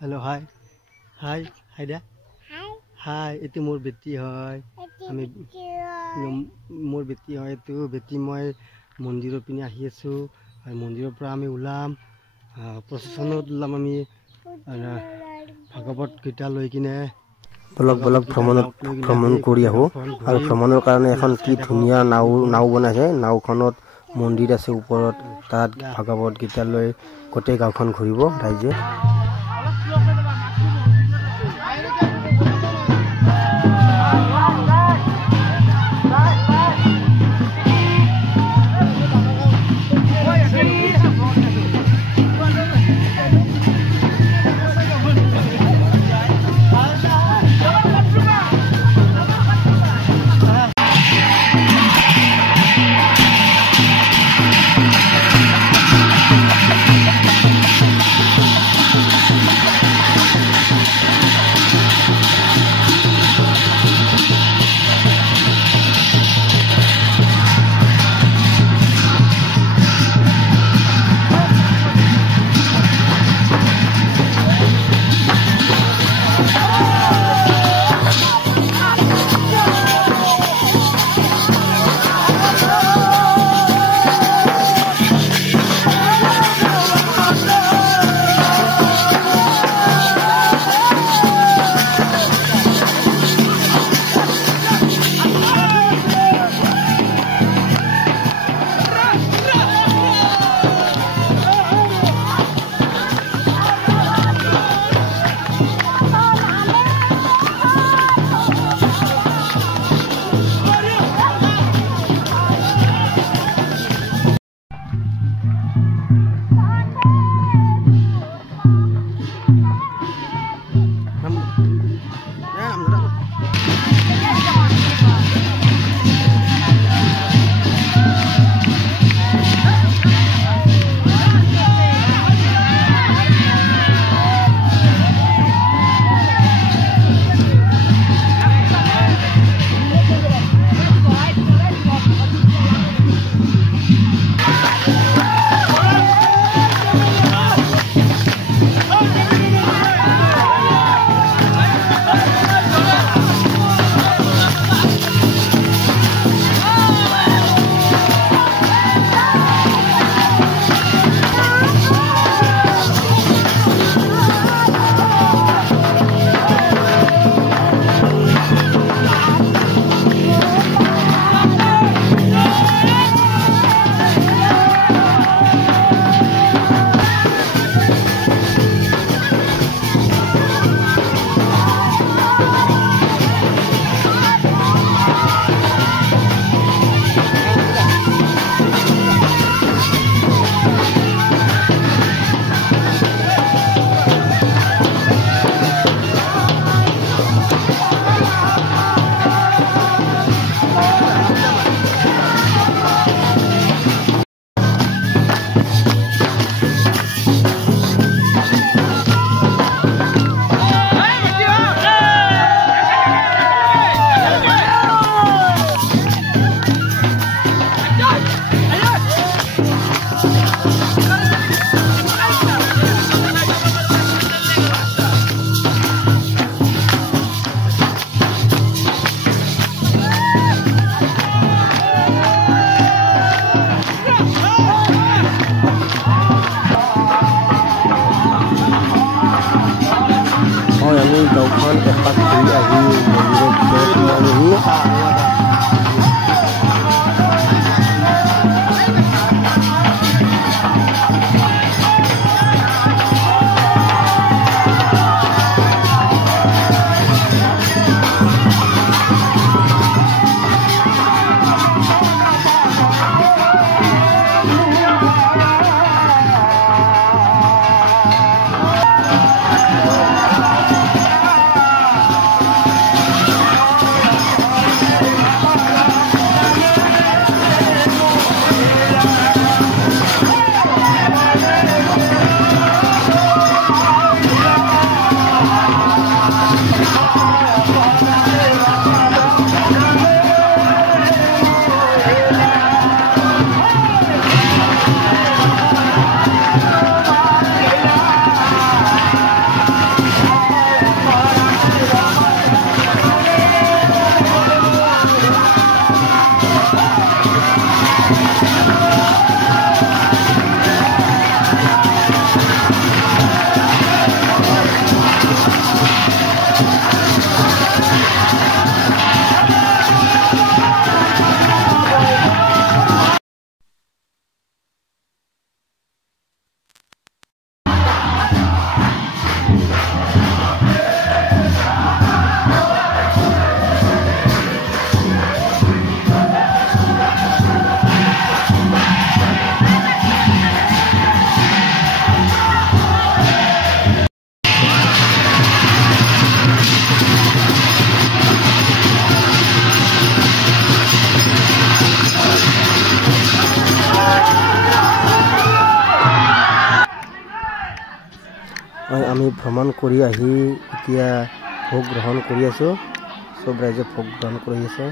Hello hi हाय हाय दे हाय इतु मोर बेटी है आमी मोर बेटी है तो बेटी मैं मंदिर पिने आहि आछो मंदिर पर आमी उलाम प्रसेसनत उलाम आमी भागवत गीता লৈ কিনে বলক ভ্ৰমণ কৰি আহো আৰু ভ্ৰমণৰ কাৰণে এখন কি ধুনীয়া নাও বনাইছে নাওখনত মন্দিৰ আছে ওপৰত তাত ভাগৱত গীতা লৈ গোটেই গাঁওখন ঘূৰিব ৰাইজে আমি ভ্ৰমণ কৰি আহি এতিয়া ভোগ গ্ৰহণ কৰি আছোঁ। চব ৰাইজে ভোগ গ্ৰহণ কৰি আছে।